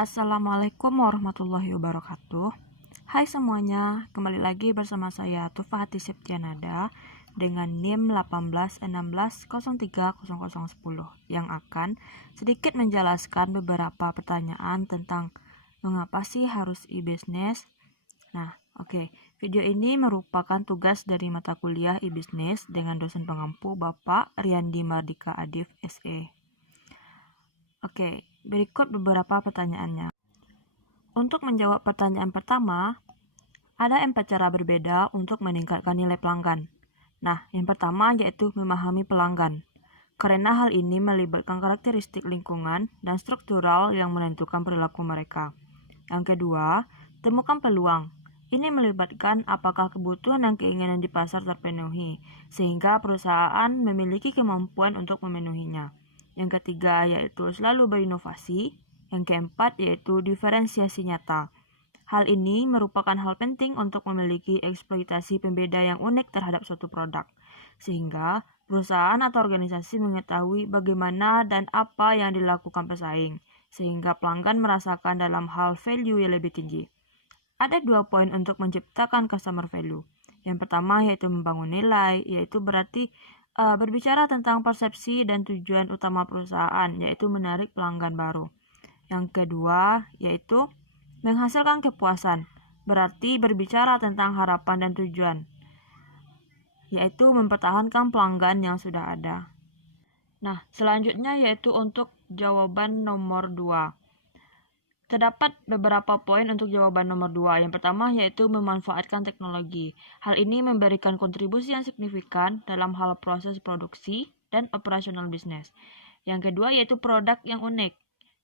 Assalamualaikum warahmatullahi wabarakatuh. Hai semuanya, kembali lagi bersama saya Tufahati Septianada dengan NIM 1816030010 yang akan sedikit menjelaskan beberapa pertanyaan tentang mengapa sih harus e-business. Video ini merupakan tugas dari mata kuliah e-business dengan dosen pengampu Bapak Riyandi Mardika Adif SE. Berikut beberapa pertanyaannya. Untuk menjawab pertanyaan pertama, ada 4 cara berbeda untuk meningkatkan nilai pelanggan. Yang pertama yaitu memahami pelanggan. Karena hal ini melibatkan karakteristik lingkungan dan struktural yang menentukan perilaku mereka. Yang kedua, temukan peluang. Ini melibatkan apakah kebutuhan dan keinginan di pasar terpenuhi, sehingga perusahaan memiliki kemampuan untuk memenuhinya. Yang ketiga yaitu selalu berinovasi. Yang keempat yaitu diferensiasi nyata. Hal ini merupakan hal penting untuk memiliki eksploitasi pembeda yang unik terhadap suatu produk, sehingga perusahaan atau organisasi mengetahui bagaimana dan apa yang dilakukan pesaing, sehingga pelanggan merasakan dalam hal value yang lebih tinggi. Ada 2 poin untuk menciptakan customer value. Yang pertama yaitu membangun nilai, yaitu berarti berbicara tentang persepsi dan tujuan utama perusahaan, yaitu menarik pelanggan baru. Yang kedua yaitu menghasilkan kepuasan, berarti berbicara tentang harapan dan tujuan, yaitu mempertahankan pelanggan yang sudah ada. Selanjutnya yaitu untuk jawaban nomor 2. Terdapat beberapa poin untuk jawaban nomor 2. Yang pertama yaitu memanfaatkan teknologi. Hal ini memberikan kontribusi yang signifikan dalam hal proses produksi dan operasional bisnis. Yang kedua yaitu produk yang unik.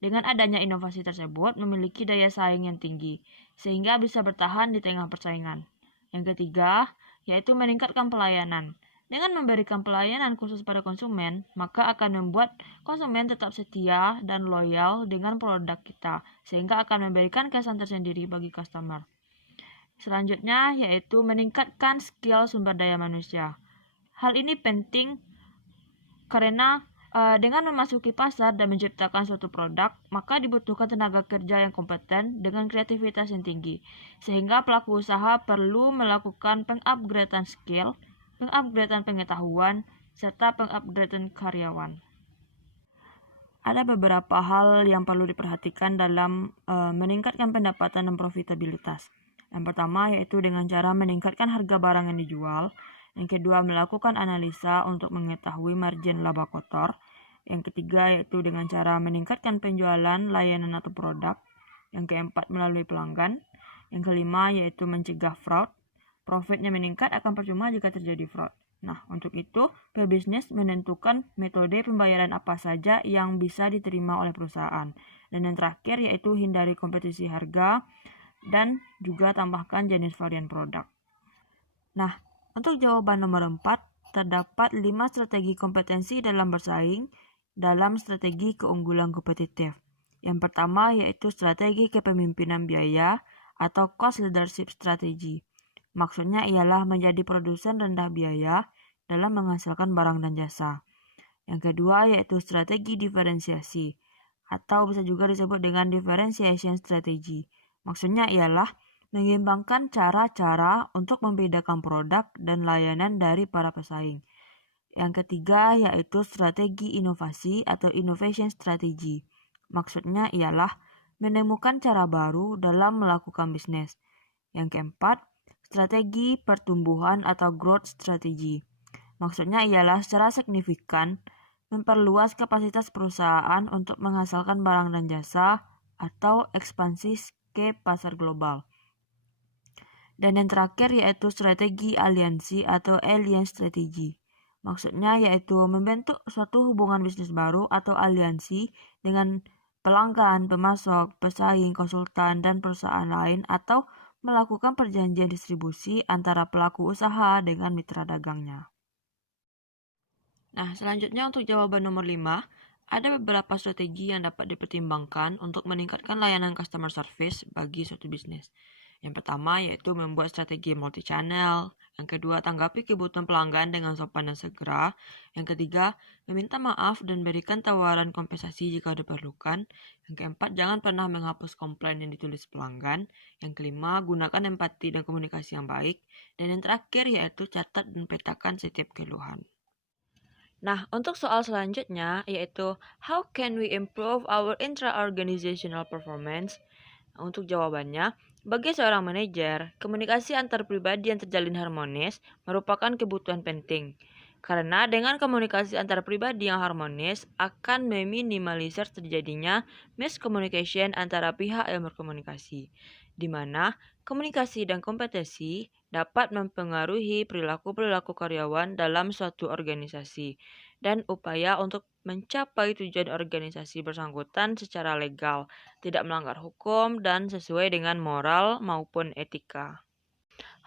Dengan adanya inovasi tersebut memiliki daya saing yang tinggi, sehingga bisa bertahan di tengah persaingan. Yang ketiga, yaitu meningkatkan pelayanan. Dengan memberikan pelayanan khusus pada konsumen, maka akan membuat konsumen tetap setia dan loyal dengan produk kita, sehingga akan memberikan kesan tersendiri bagi customer. Selanjutnya, yaitu meningkatkan skill sumber daya manusia. Hal ini penting karena dengan memasuki pasar dan menciptakan suatu produk, maka dibutuhkan tenaga kerja yang kompeten dengan kreativitas yang tinggi, sehingga pelaku usaha perlu melakukan pengupgradean skill, pengupgradean pengetahuan, serta pengupgradean karyawan. Ada beberapa hal yang perlu diperhatikan dalam meningkatkan pendapatan dan profitabilitas. Yang pertama yaitu dengan cara meningkatkan harga barang yang dijual. Yang kedua, melakukan analisa untuk mengetahui margin laba kotor. Yang ketiga, yaitu dengan cara meningkatkan penjualan, layanan atau produk. Yang keempat, melalui pelanggan. Yang kelima, yaitu mencegah fraud. Profitnya meningkat akan percuma jika terjadi fraud. Untuk itu, pebisnis menentukan metode pembayaran apa saja yang bisa diterima oleh perusahaan. Dan yang terakhir, yaitu hindari kompetisi harga dan juga tambahkan jenis varian produk. Untuk jawaban nomor 4, terdapat 5 strategi kompetensi dalam bersaing dalam strategi keunggulan kompetitif. Yang pertama yaitu strategi kepemimpinan biaya atau cost leadership strategy. Maksudnya ialah menjadi produsen rendah biaya dalam menghasilkan barang dan jasa. Yang kedua yaitu strategi diferensiasi atau bisa juga disebut dengan differentiation strategy. Maksudnya ialah mengimbangkan cara-cara untuk membedakan produk dan layanan dari para pesaing. Yang ketiga yaitu strategi inovasi atau innovation strategy. Maksudnya ialah menemukan cara baru dalam melakukan bisnis. Yang keempat, strategi pertumbuhan atau growth strategy. Maksudnya ialah secara signifikan memperluas kapasitas perusahaan untuk menghasilkan barang dan jasa atau ekspansi ke pasar global. Dan yang terakhir yaitu strategi aliansi atau alliance strategy. Maksudnya yaitu membentuk suatu hubungan bisnis baru atau aliansi dengan pelanggan, pemasok, pesaing, konsultan, dan perusahaan lain atau melakukan perjanjian distribusi antara pelaku usaha dengan mitra dagangnya. Selanjutnya untuk jawaban nomor 5, ada beberapa strategi yang dapat dipertimbangkan untuk meningkatkan layanan customer service bagi suatu bisnis. Yang pertama yaitu membuat strategi multi-channel. Yang kedua, tanggapi kebutuhan pelanggan dengan sopan dan segera. Yang ketiga, meminta maaf dan berikan tawaran kompensasi jika diperlukan. Yang keempat, jangan pernah menghapus komplain yang ditulis pelanggan. Yang kelima, gunakan empati dan komunikasi yang baik. Dan yang terakhir yaitu catat dan petakan setiap keluhan. Nah, untuk soal selanjutnya yaitu how can we improve our intra-organizational performance? Untuk jawabannya, bagi seorang manajer, komunikasi antar pribadi yang terjalin harmonis merupakan kebutuhan penting. Karena dengan komunikasi antar pribadi yang harmonis akan meminimalisir terjadinya miscommunication antara pihak yang berkomunikasi, di mana komunikasi dan kompetensi dapat mempengaruhi perilaku-perilaku karyawan dalam suatu organisasi dan upaya untuk mencapai tujuan organisasi bersangkutan secara legal, tidak melanggar hukum, dan sesuai dengan moral maupun etika.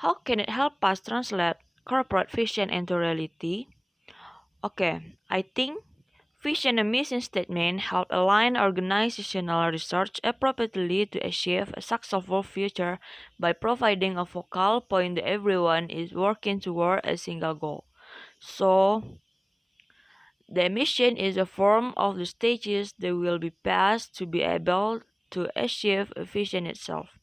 How can it help us translate corporate vision into reality? Okay, I think vision and mission statement help align organizational research appropriately to achieve a successful future by providing a focal point that everyone is working toward a single goal. So, the mission is a form of the stages that will be passed to be able to achieve a vision itself.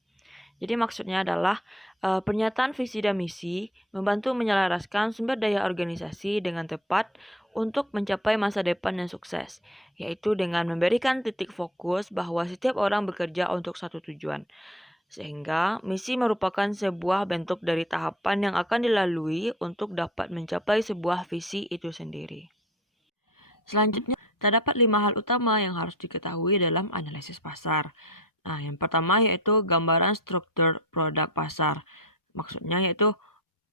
Jadi maksudnya adalah pernyataan visi dan misi membantu menyelaraskan sumber daya organisasi dengan tepat untuk mencapai masa depan yang sukses, yaitu dengan memberikan titik fokus bahwa setiap orang bekerja untuk satu tujuan. Sehingga misi merupakan sebuah bentuk dari tahapan yang akan dilalui untuk dapat mencapai sebuah visi itu sendiri. Selanjutnya, terdapat 5 hal utama yang harus diketahui dalam analisis pasar. Nah, yang pertama yaitu gambaran struktur produk pasar. Maksudnya yaitu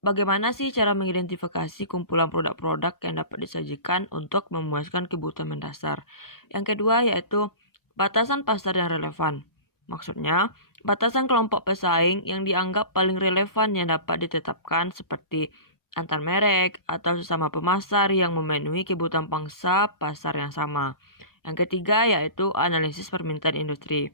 bagaimana sih cara mengidentifikasi kumpulan produk-produk yang dapat disajikan untuk memuaskan kebutuhan mendasar. Yang kedua yaitu batasan pasar yang relevan. Maksudnya, batasan kelompok pesaing yang dianggap paling relevan yang dapat ditetapkan seperti antar merek atau sesama pemasar yang memenuhi kebutuhan pangsa pasar yang sama. Yang ketiga yaitu analisis permintaan industri,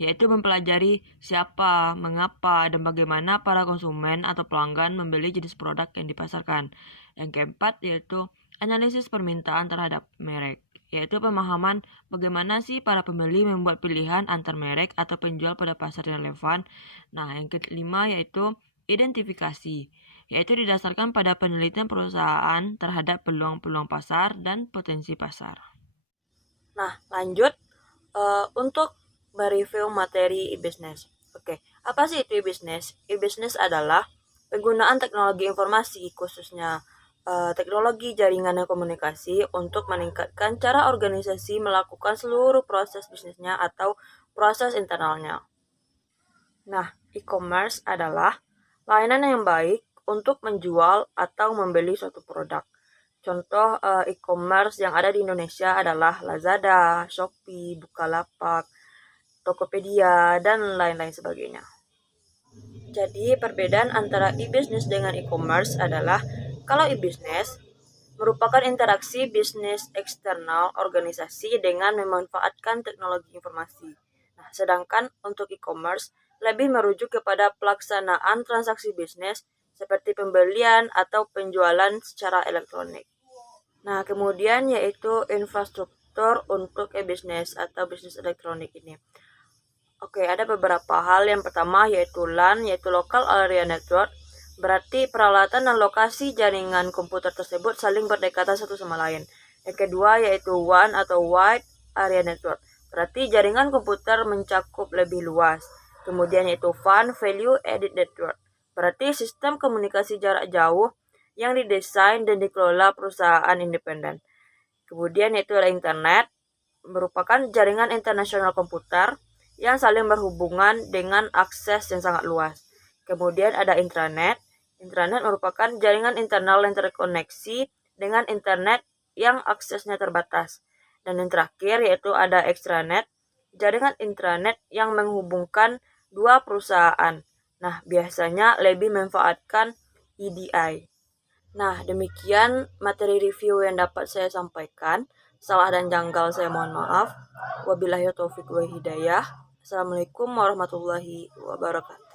yaitu mempelajari siapa, mengapa, dan bagaimana para konsumen atau pelanggan membeli jenis produk yang dipasarkan. Yang keempat yaitu analisis permintaan terhadap merek, yaitu pemahaman bagaimana sih para pembeli membuat pilihan antar merek atau penjual pada pasar yang relevan. Nah, yang kelima yaitu identifikasi, yaitu didasarkan pada penelitian perusahaan terhadap peluang-peluang pasar dan potensi pasar. Nah, lanjut untuk mereview materi e-business. Oke, apa sih itu e-business? E-business adalah penggunaan teknologi informasi, khususnya teknologi jaringan dan komunikasi untuk meningkatkan cara organisasi melakukan seluruh proses bisnisnya atau proses internalnya. Nah, e-commerce adalah layanan yang baik untuk menjual atau membeli suatu produk. Contoh e-commerce yang ada di Indonesia adalah Lazada, Shopee, Bukalapak, Tokopedia, dan lain-lain sebagainya. Jadi perbedaan antara e-business dengan e-commerce adalah kalau e-business merupakan interaksi bisnis eksternal organisasi dengan memanfaatkan teknologi informasi. Nah, sedangkan untuk e-commerce lebih merujuk kepada pelaksanaan transaksi bisnis seperti pembelian atau penjualan secara elektronik. Nah, kemudian yaitu infrastruktur untuk e-business atau bisnis elektronik ini. Oke, ada beberapa hal. Yang pertama yaitu LAN, yaitu Local Area Network. Berarti peralatan dan lokasi jaringan komputer tersebut saling berdekatan satu sama lain. Yang kedua yaitu WAN atau Wide Area Network. Berarti jaringan komputer mencakup lebih luas. Kemudian yaitu VAN, Value Added Network. Berarti sistem komunikasi jarak jauh yang didesain dan dikelola perusahaan independen. Kemudian yaitu ada internet, merupakan jaringan internasional komputer yang saling berhubungan dengan akses yang sangat luas. Kemudian ada intranet. Intranet merupakan jaringan internal yang terkoneksi dengan internet yang aksesnya terbatas. Dan yang terakhir yaitu ada extranet, jaringan intranet yang menghubungkan dua perusahaan. Nah, biasanya lebih memanfaatkan EDI. Nah, demikian materi review yang dapat saya sampaikan. Salah dan janggal saya mohon maaf. Wabillahi taufiq wa hidayah. Assalamualaikum warahmatullahi wabarakatuh.